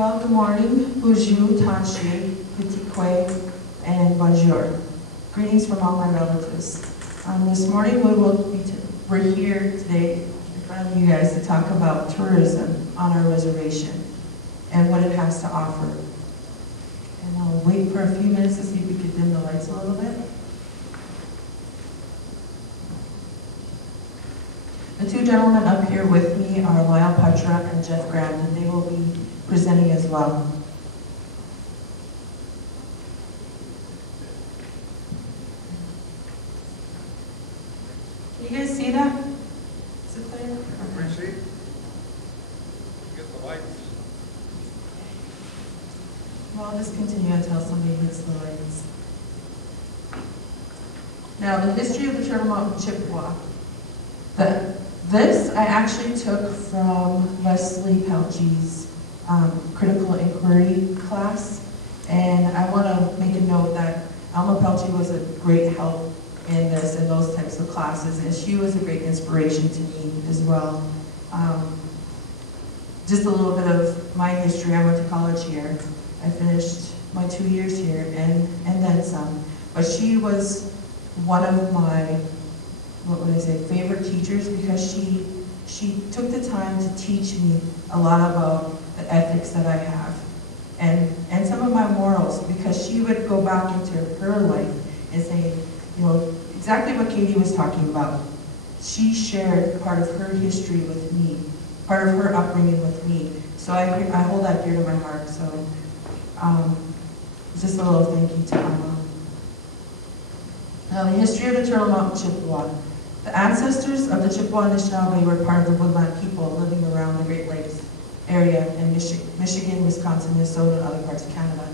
Well, good morning, bonjour, tanshi, petit kwe, and bonjour. Greetings from all my relatives. This morning we're here today in front of you guys to talk about tourism on our reservation and what it has to offer. And I'll wait for a few minutes to see if we can dim the lights a little bit. The two gentlemen up here with me are Lyle Poitra and Jeff Graham, and they will be presenting as well. Can you guys see that? Is it clear? Can you see? Get the lights. Well, I'll just continue until somebody hits the lights. Now, the history of the Turtle Mountain Chippewa. This I actually took from Leslie Pelchey's critical inquiry class, and I want to make a note that Alma Pelchey was a great help in this and those types of classes, and she was a great inspiration to me as well. Just a little bit of my history. I went to college here. I finished my 2 years here and then some, but she was one of my, favorite teachers, because she took the time to teach me a lot about the ethics that I have and some of my morals, because she would go back into her life and say, you know, exactly what Katie was talking about. She shared part of her history with me, part of her upbringing with me. So I hold that dear to my heart. So just a little thank you to Alma. Now, the history of the Turtle Mountain Chippewa. The ancestors of the Chippewa Anishinabe were part of the woodland people living around the Great Lakes area in Michigan, Wisconsin, Minnesota, and other parts of Canada.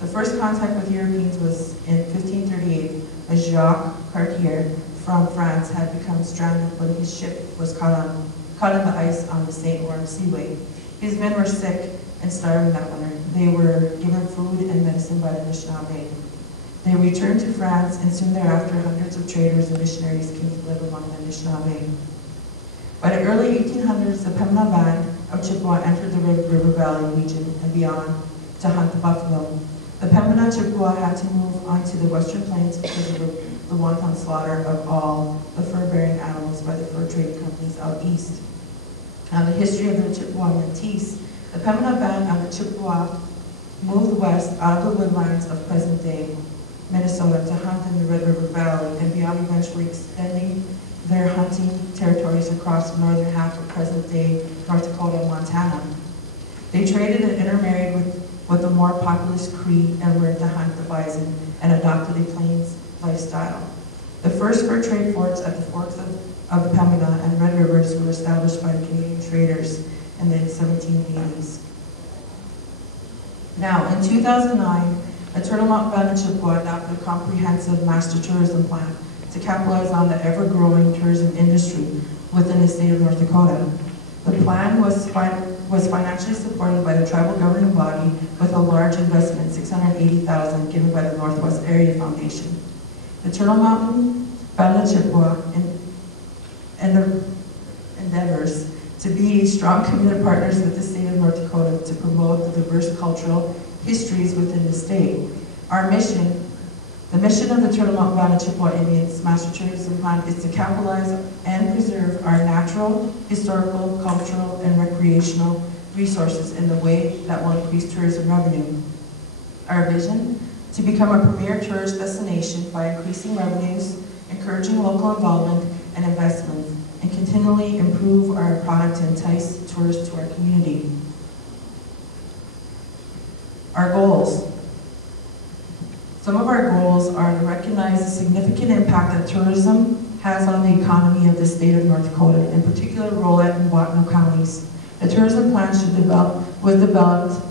The first contact with Europeans was in 1538, as Jacques Cartier from France had become stranded when his ship was caught in the ice on the St. Lawrence Seaway. His men were sick and starving that winter. They were given food and medicine by the Anishinaabe. They returned to France, and soon thereafter, hundreds of traders and missionaries came to live among the Anishinaabe. By the early 1800s, the Pembina Band of Chippewa entered the River Valley region and beyond to hunt the buffalo. The Pembina Chippewa had to move onto the Western Plains because of the wanton slaughter of all the fur-bearing animals by the fur trading companies out east. Now, the history of the Chippewa Métis. The Pembina Band of the Chippewa moved west out of the woodlands of present-day Minnesota to hunt in the Red River Valley and beyond, eventually extending their hunting territories across the northern half of present-day North Dakota and Montana. They traded and intermarried with the more populous Cree and learned to hunt the bison and adopted a plains lifestyle. The first fur trade forts at the forks of the Pembina and Red Rivers were established by the Canadian traders in the 1780s. Now, in 2009, the Turtle Mountain Band of Chippewa adopted a comprehensive master tourism plan to capitalize on the ever-growing tourism industry within the state of North Dakota. The plan was financially supported by the tribal governing body with a large investment, $680,000, given by the Northwest Area Foundation. The Turtle Mountain Band of Chippewa endeavors to be strong committed partners with the state of North Dakota to promote the diverse cultural histories within the state. Our mission, the mission of the Turtle Mountain Band of Chippewa Indians Master Tourism Plan, is to capitalize and preserve our natural, historical, cultural, and recreational resources in the way that will increase tourism revenue. Our vision, to become a premier tourist destination by increasing revenues, encouraging local involvement and investment, and continually improve our product to entice tourists to our community. Our goals. Some of our goals are to recognize the significant impact that tourism has on the economy of the state of North Dakota, in particular Rolette and Bottineau counties. The tourism plan should develop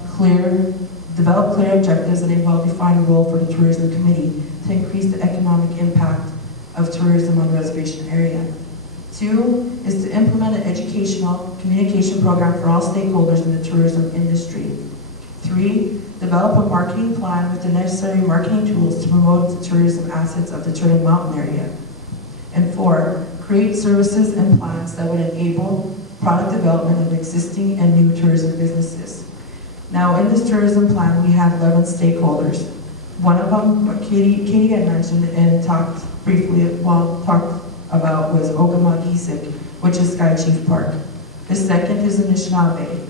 clear objectives and a well-defined role for the tourism committee to increase the economic impact of tourism on the reservation area. 2 is to implement an educational communication program for all stakeholders in the tourism industry. 3, develop a marketing plan with the necessary marketing tools to promote the tourism assets of the Turtle Mountain area. And 4, create services and plans that would enable product development of existing and new tourism businesses. Now, in this tourism plan, we have 11 stakeholders. One of them, what Katie had mentioned and talked about was Ogama-Gisik, which is Sky Chief Park. The second is Anishinabe.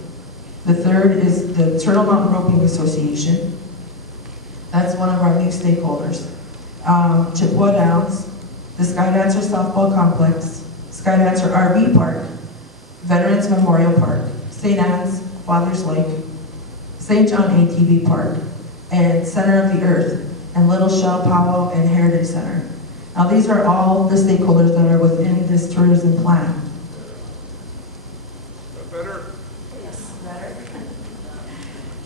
The third is the Turtle Mountain Roping Association. That's one of our new stakeholders. Chippewa Downs, the Skydancer Softball Complex, Skydancer RV Park, Veterans Memorial Park, St. Anne's Father's Lake, St. John ATV Park, and Center of the Earth, and Little Shell Powwow and Heritage Center. Now these are all the stakeholders that are within this tourism plan. Better? Yes, better.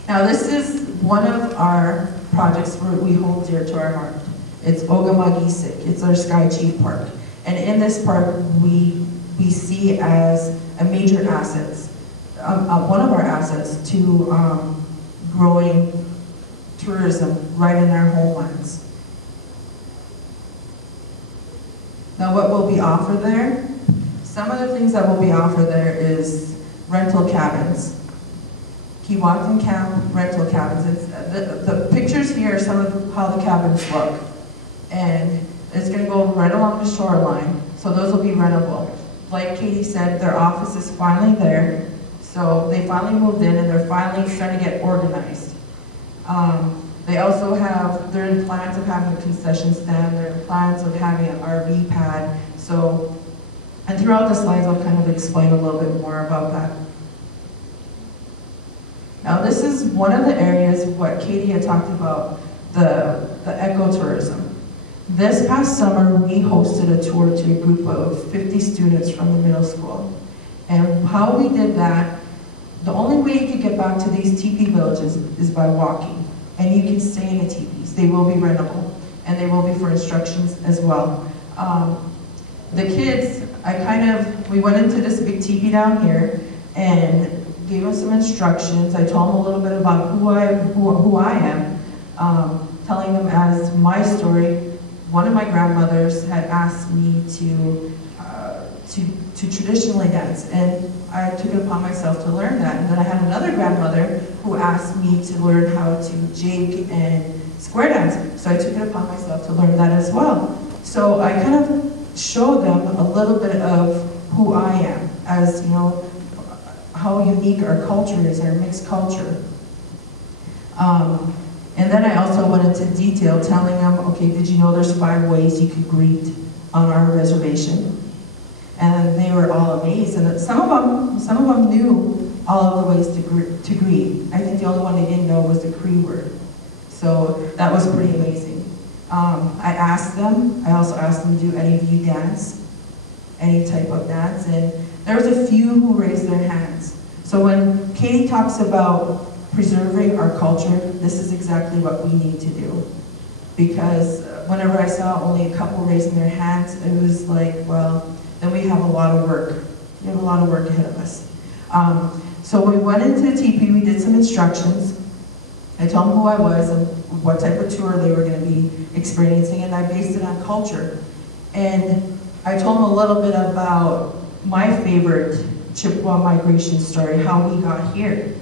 Now this is one of our projects where we hold dear to our heart. It's Ogama-Gisik. It's our Sky Chief Park. And in this park, we see as a major asset, one of our assets to growing tourism right in our homelands. Now what will be offered there? Some of the things that will be offered there is rental cabins. Keewatin Camp rental cabins. The pictures here are some of how the cabins look. And it's going to go right along the shoreline, so those will be rentable. Like Katie said, their office is finally there, so they finally moved in and they're finally starting to get organized. They also they're in plans of having a concession stand, they're in plans of having an RV pad, and throughout the slides I'll kind of explain a little bit more about that. Now this is one of the areas, what Katie had talked about, the ecotourism. This past summer, we hosted a tour to a group of 50 students from the middle school. And how we did that, the only way you could get back to these teepee villages is by walking. And you can stay in the teepees. They will be rentable. And they will be for instructions as well. The kids, we went into this big teepee down here and gave them some instructions. I told them a little bit about who I am, telling them as my story. One of my grandmothers had asked me to traditionally dance, and I took it upon myself to learn that. And then I had another grandmother who asked me to learn how to jig and square dance, so I took it upon myself to learn that as well. So I kind of showed them a little bit of who I am, as you know, how unique our culture is, our mixed culture. And then I also went into detail telling them, okay, did you know there's 5 ways you could greet on our reservation? And they were all amazed, and some of them knew all of the ways to greet. I think the only one they didn't know was the Cree word. So that was pretty amazing. I also asked them, do any of you dance? Any type of dance? And there was a few who raised their hands. So when Katie talks about preserving our culture, this is exactly what we need to do. Because whenever I saw only a couple raising their hands, it was like, well, then we have a lot of work. We have a lot of work ahead of us. So we went into the teepee, we did some instructions. I told them who I was and what type of tour they were going to be experiencing, and I based it on culture. And I told them a little bit about my favorite Chippewa migration story, how we got here.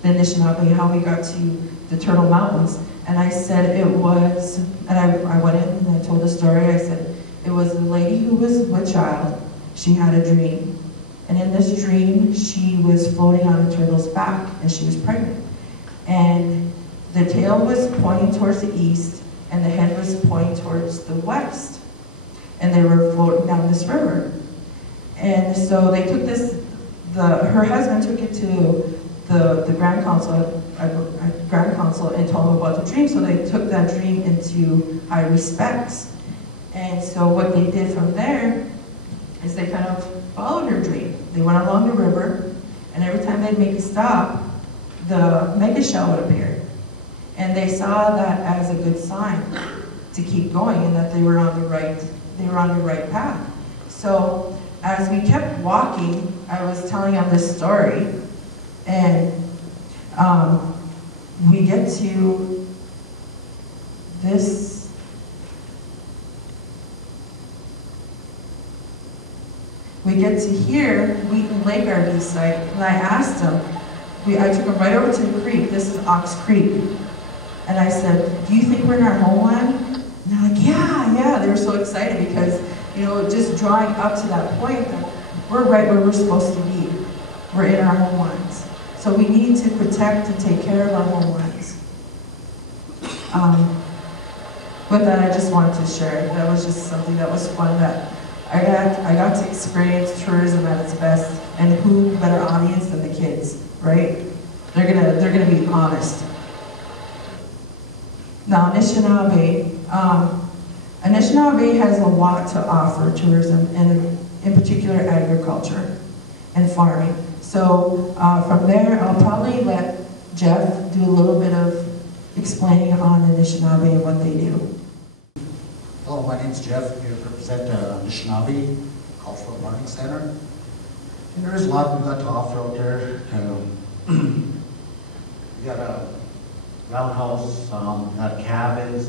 The Anishinabe, how we got to the Turtle Mountains. And I said it was, and I went in and I told the story, I said, it was a lady who was with child. She had a dream. And in this dream, she was floating on a turtle's back and she was pregnant. And the tail was pointing towards the east and the head was pointing towards the west. And they were floating down this river. And so they took this, her husband took it to the Grand Council and told them about the dream, so they took that dream into high respect. And so what they did from there is they kind of followed her dream. They went along the river, and every time they'd make a stop, the mega shell would appear. And they saw that as a good sign to keep going and that they were on the right path. So as we kept walking, I was telling them this story, and we get to this. We get to here, Wheaton Lake RV site, and I asked them, I took them right over to the creek. This is Ox Creek. And I said, do you think we're in our homeland? And they're like, yeah. They were so excited because, just drawing up to that point that we're right where we're supposed to be. We're in our homelands. So we need to protect and take care of our homelands. With that, I just wanted to share. That was just something that was fun that I got to experience tourism at its best, and who better audience than the kids, right? They're gonna be honest. Now, Anishinabe has a lot to offer tourism, and in particular agriculture and farming. So from there, I'll probably let Jeff do a little bit of explaining on Anishinabe and what they do. Hello, my name's Jeff. We represent Anishinabe Cultural Learning Center. And there is a lot we've got to offer out there. We got a roundhouse, we got cabins.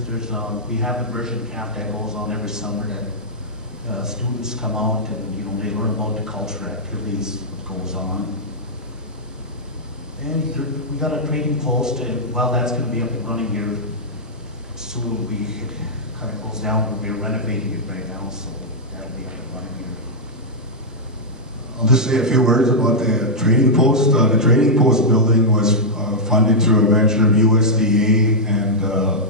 We have immersion camp that goes on every summer that students come out and they learn about the cultural activities that goes on. And we got a trading post, and while that's going to be up and running here soon, it kind of goes down. We're renovating it right now, so that'll be up and running here. I'll just say a few words about the trading post. The trading post building was funded through a venture of USDA, and the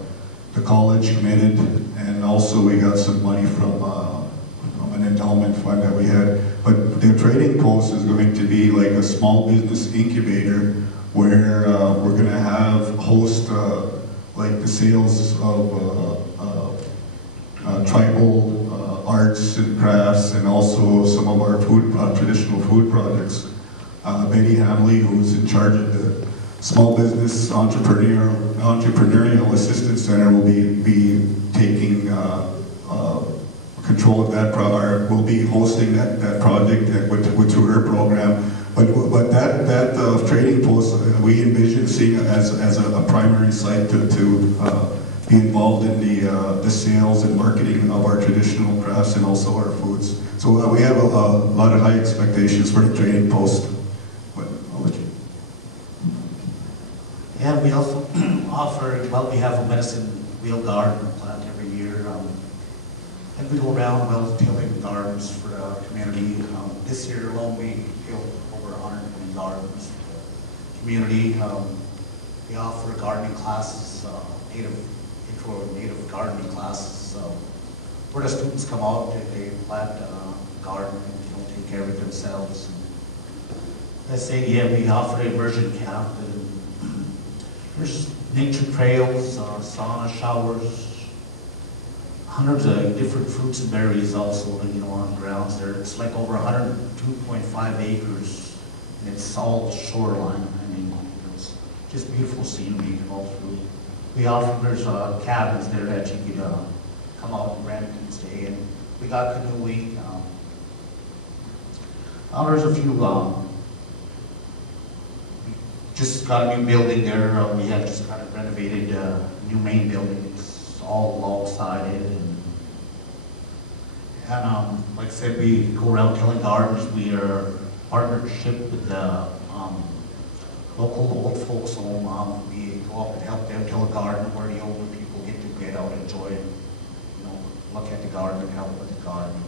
college committed, and also we got some money from an endowment fund that we had. But the trading post is going to be like a small business incubator where we're going to host like the sales of tribal arts and crafts, and also some of our traditional food projects. Betty Hamley, who's in charge of the Small Business Entrepreneurial Assistance Center, will be taking control of that project. Will be hosting that project through her program. But that trading post we envision seeing as a primary site to be involved in the sales and marketing of our traditional crafts and also our foods. So we have a lot of high expectations for the trading post. But I'll let you. And we also offer, we have a medicine wheel garden plant every year. And we go around tilling gardens for the community. This year alone we tilled over 120 gardens for the community. We offer gardening classes, intro native gardening classes, where the students come out, they plant a garden and take care of it themselves. I say, we offer an immersion camp, and there's nature trails, sauna showers, hundreds of different fruits and berries also, on the grounds there. It's like over 102.5 acres, and it's all shoreline. It's just beautiful scenery all through. We offer, there's cabins there that you could come out and rent and stay in. We got canoeing. There's a few, we just got a new building there. We have just kind of renovated a new main building. It's all log-sided. And like I said, we go around tilling gardens. We are in partnership with the local old folks home. We go up and help them till a garden where the older people get to get out and enjoy it, look at the garden and help with the garden.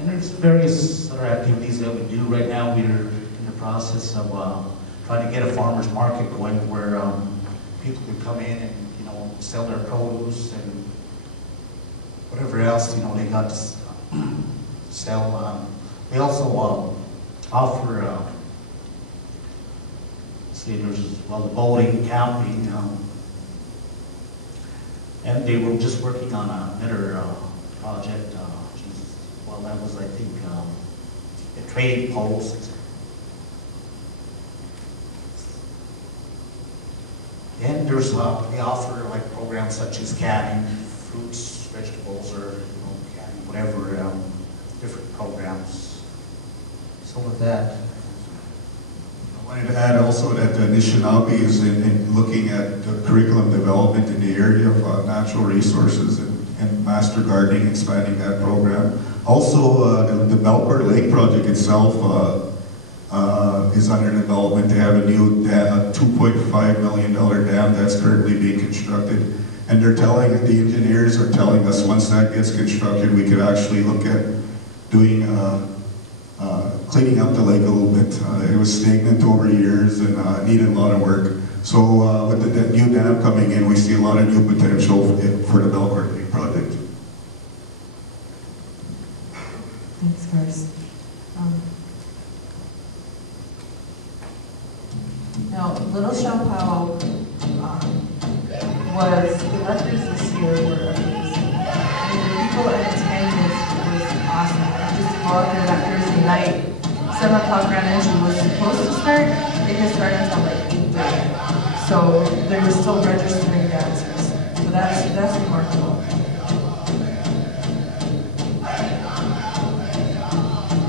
And there's various other activities that we do. Right now we're in the process of trying to get a farmer's market going where people can come in and sell their produce and whatever else they got to sell. We also offer there's the boating, camping, and they were just working on another project. That was, I think, a trading post. And there's we offer like programs such as canning fruits, vegetables, or canning whatever, different programs. So with that. I wanted to add also that Anishinabe is in looking at the curriculum development in the area of natural resources and master gardening, expanding that program. Also, the Belcourt Lake project itself is under development. They have a new dam, a $2.5 million dam that's currently being constructed. And they're telling, the engineers are telling us once that gets constructed, we could actually look at doing, cleaning up the lake a little bit. It was stagnant over years and needed a lot of work. So with the new dam coming in, we see a lot of new potential for the Belcourt Lake project. Thanks, guys. Now, Little Shell Powell was, the records this year were amazing. I mean, the people in attendance was awesome. Just to go out there that Thursday night, 7 o'clock Grand Entry was supposed to start. It didn't start until like 8:30. So they were still registering dancers. So that's remarkable.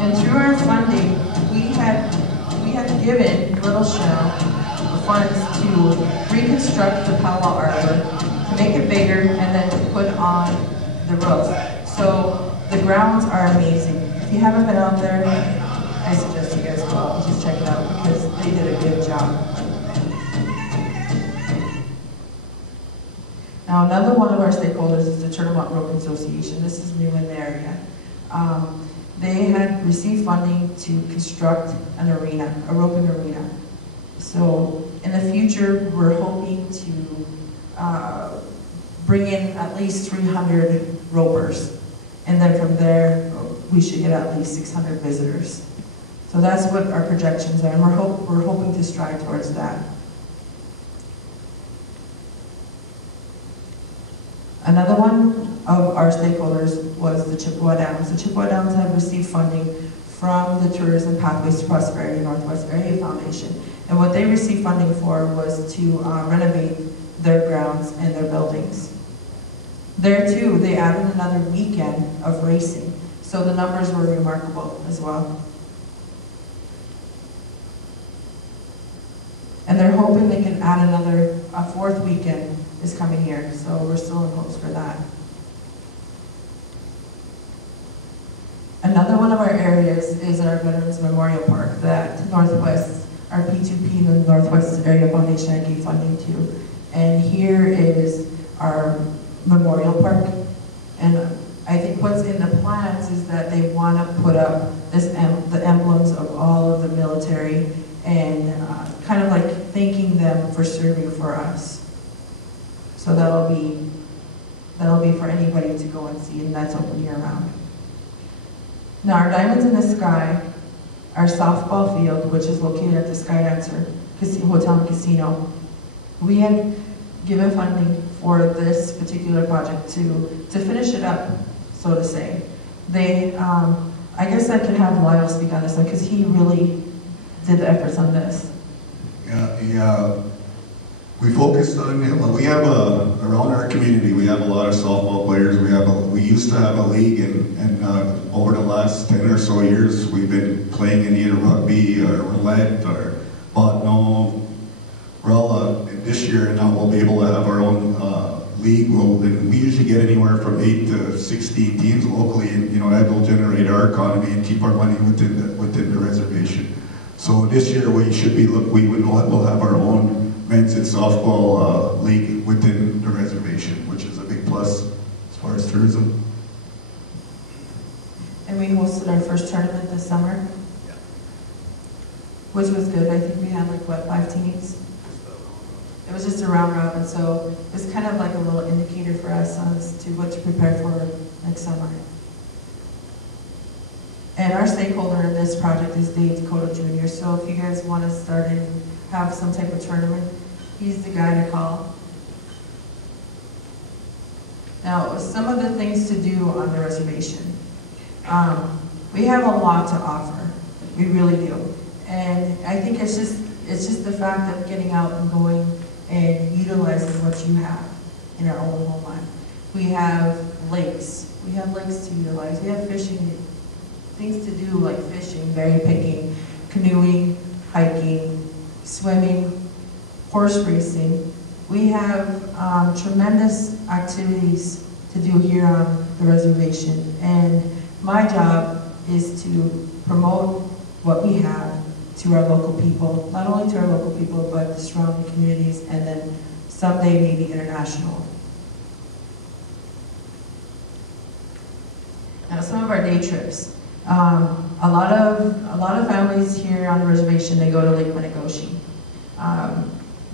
And through our funding, we had given Little Shell the funds to reconstruct the Powell Arbor, to make it bigger, and then to put on the roof. So the grounds are amazing. If you haven't been out there, I suggest you guys go out and just check it out because they did a good job. Now, another one of our stakeholders is the Turtlemont Roping Association. This is new in the area. They had received funding to construct an arena, a roping arena. So in the future, we're hoping to bring in at least 300 ropers. And then from there, we should get at least 600 visitors. So that's what our projections are, and we're hoping to strive towards that. Another one of our stakeholders was the Chippewa Downs. The Chippewa Downs have received funding from the Tourism Pathways to Prosperity Northwest Area Foundation. And what they received funding for was to renovate their grounds and their buildings. There too, they added another weekend of racing. So the numbers were remarkable as well. And they're hoping they can add a 4th weekend this coming year. So we're still in hopes for that. Another one of our areas is our Veterans Memorial Park that Northwest, our P2P, the Northwest Area Foundation, I gave funding to. And here is our memorial park. And I think what's in the plans is that they want to put up the emblems of all of the military and kind of like thanking them for serving for us. So that'll be for anybody to go and see, and that's open year round. Now, our Diamonds in the Sky, our softball field, which is located at the Sky Dancer Hotel and Casino, we had given funding for this particular project to finish it up, so to say. They, I guess I could have Lyle speak on this one because he really did the efforts on this. Yeah. We focused on, we have around our community, we have a lot of softball players. We used to have a league, and over the last 10 or so years, we've been playing in either rugby or roulette or botno. Well, this year now we'll be able to have our own league. We usually get anywhere from 8 to 16 teams locally, and that will generate our economy and keep our money within the reservation. So this year we'll have our own men's and softball league within the reservation, which is a big plus as far as tourism. And we hosted our first tournament this summer, which was good. I think we had like, 5 teams? It was just a round robin, so it was kind of like a little indicator for us as to what to prepare for next summer. And our stakeholder in this project is Dave Dakota Jr., so if you guys want to start and have some type of tournament, he's the guy to call. Now, some of the things to do on the reservation. We have a lot to offer. We really do. And I think it's just the fact of getting out and going and utilizing what you have in our own homeland. We have lakes. We have lakes to utilize. We have fishing, things to do like fishing, berry picking, canoeing, hiking, swimming, horse racing. We have tremendous activities to do here on the reservation, and my job is to promote what we have, to our local people, not only to our local people, but the surrounding communities, and then someday maybe international. Now, some of our day trips. A lot of families here on the reservation, they go to Lake Winnegoshi,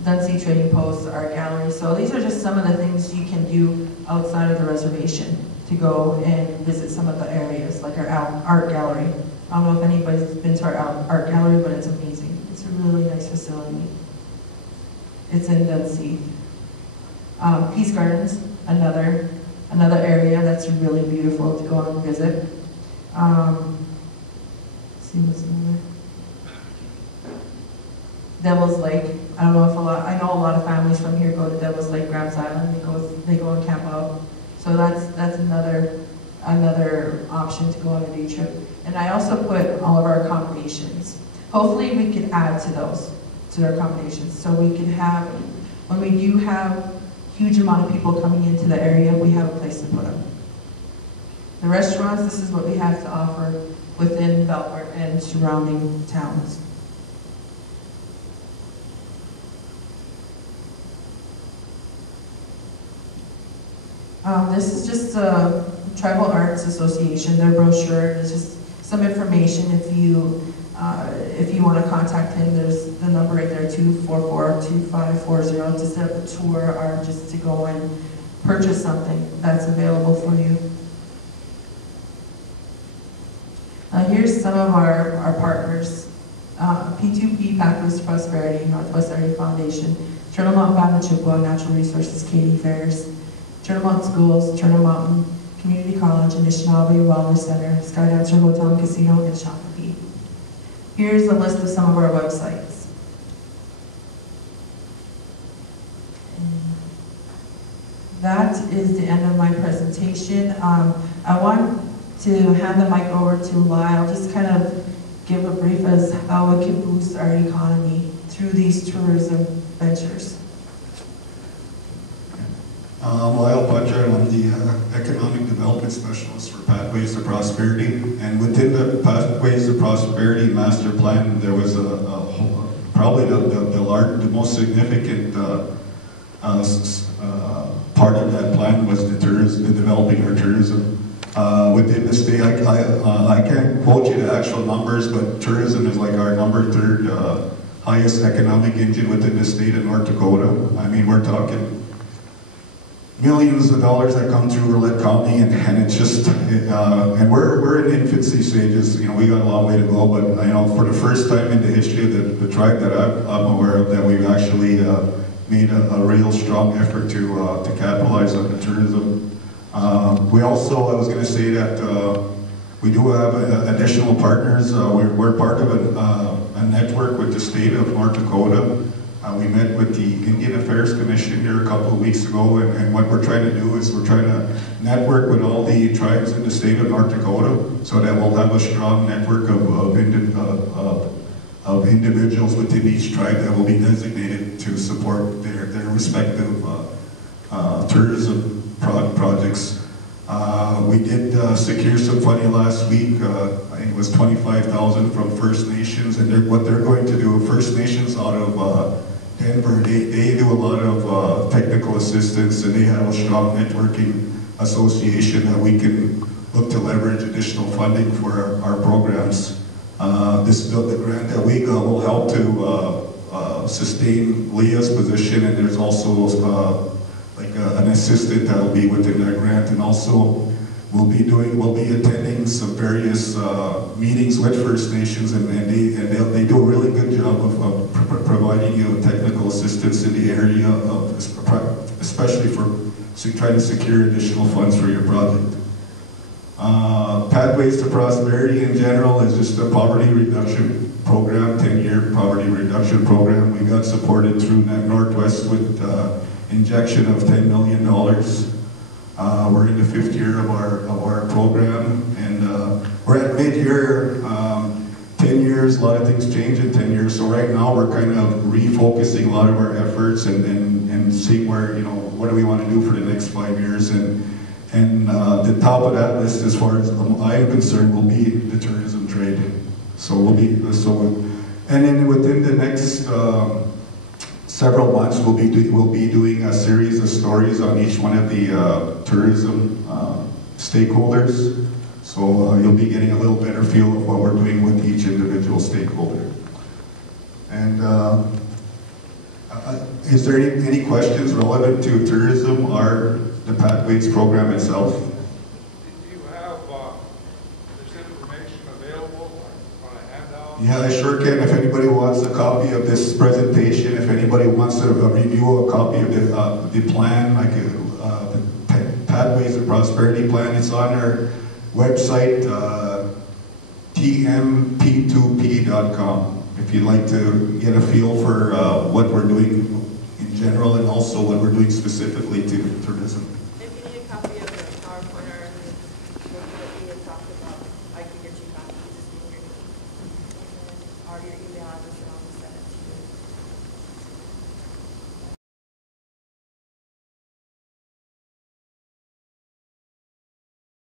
Dunsea Trading Post, Art Gallery. So these are just some of the things you can do outside of the reservation to go and visit some of the areas, like our art gallery. I don't know if anybody's been to our art gallery, but it's amazing. It's a really nice facility. It's in Dunsea. Peace Gardens, another area that's really beautiful to go and visit. Let's see what's in there. Devil's Lake. I don't know if I know a lot of families from here go to Devil's Lake, Grants Island. They go and camp out. So that's another option to go on a day trip. And I also put all of our accommodations. Hopefully we could add to those, to our accommodations. So we can have, when we do have huge amount of people coming into the area, we have a place to put them. The restaurants, this is what we have to offer within Belcourt and surrounding towns. This is just a Tribal Arts Association, their brochure. It's just some information if you want to contact him. There's the number right there, 244-2540, to set up a tour or just to go and purchase something that's available for you. Here's some of our partners. P2P, Pathways to Prosperity, Northwest Area Foundation, Turtle Mountain Band of Chippewa, Natural Resources, Katy Fairs, Turtle Mountain Schools, Turtle Mountain Community College, Anishinabe Wellness Center, Skydancer Hotel and Casino, and Shakopee. Here's a list of some of our websites. That is the end of my presentation. I want to hand the mic over to Lyle, just kind of give a brief as how it can boost our economy through these tourism ventures. Lyle Poitra, I'm the Economic Development Specialist for Pathways to Prosperity. And within the Pathways to Prosperity Master Plan, there was probably the most significant part of that plan was the developing our tourism. Within the state, I can't quote you the actual numbers, but tourism is like our third highest economic engine within the state of North Dakota. I mean, we're talking millions of dollars that come through Roulette County, and it's just, and we're in infancy stages. You know, we got a long way to go, but you know, for the first time in the history of the tribe that I'm aware of, that we've actually made a real strong effort to capitalize on the tourism. We also, I was going to say that we do have additional partners. We're part of a network with the state of North Dakota. We met with the Indian Affairs Commission here a couple of weeks ago, and what we're trying to do is we're trying to network with all the tribes in the state of North Dakota so that we'll have a strong network of individuals within each tribe that will be designated to support their respective tourism projects. We did secure some funding last week. I think it was $25,000 from First Nations, and what they're going to do, First Nations out of Denver, they do a lot of technical assistance, and they have a strong networking association that we can look to leverage additional funding for our programs. The grant that we got will help to sustain Leah's position, and there's also an assistant that will be within that grant, and also we'll be attending some various meetings with First Nations, and they do a really good job of providing you technical assistance in the area of, especially for trying to secure additional funds for your project. Pathways to Prosperity in general is just a poverty reduction program, 10-year poverty reduction program. We got supported through Northwest with injection of $10 million. We're in the 5th year of our program, and we're at mid-year. 10 years, a lot of things change in 10 years. So right now we're kind of refocusing a lot of our efforts and seeing where, you know, what do we want to do for the next 5 years. And the top of that list, as far as I am concerned, will be the tourism trade. So And then within the next several months, we'll be doing a series of stories on each one of the tourism stakeholders. So you'll be getting a little better feel of what we're doing with each individual stakeholder. And is there any questions relevant to tourism or the Pathways program itself? Do you have this information available on a handout? Yeah, I sure can. If anybody wants a copy of this presentation, if anybody wants a review, a copy of the plan, like the Pathways of Prosperity plan, it's on our website, tmp2p.com. If you'd like to get a feel for what we're doing in general and also what we're doing specifically to tourism. If you need a copy of the PowerPoint or what we had talked about, I could get you copies or your email address and I'll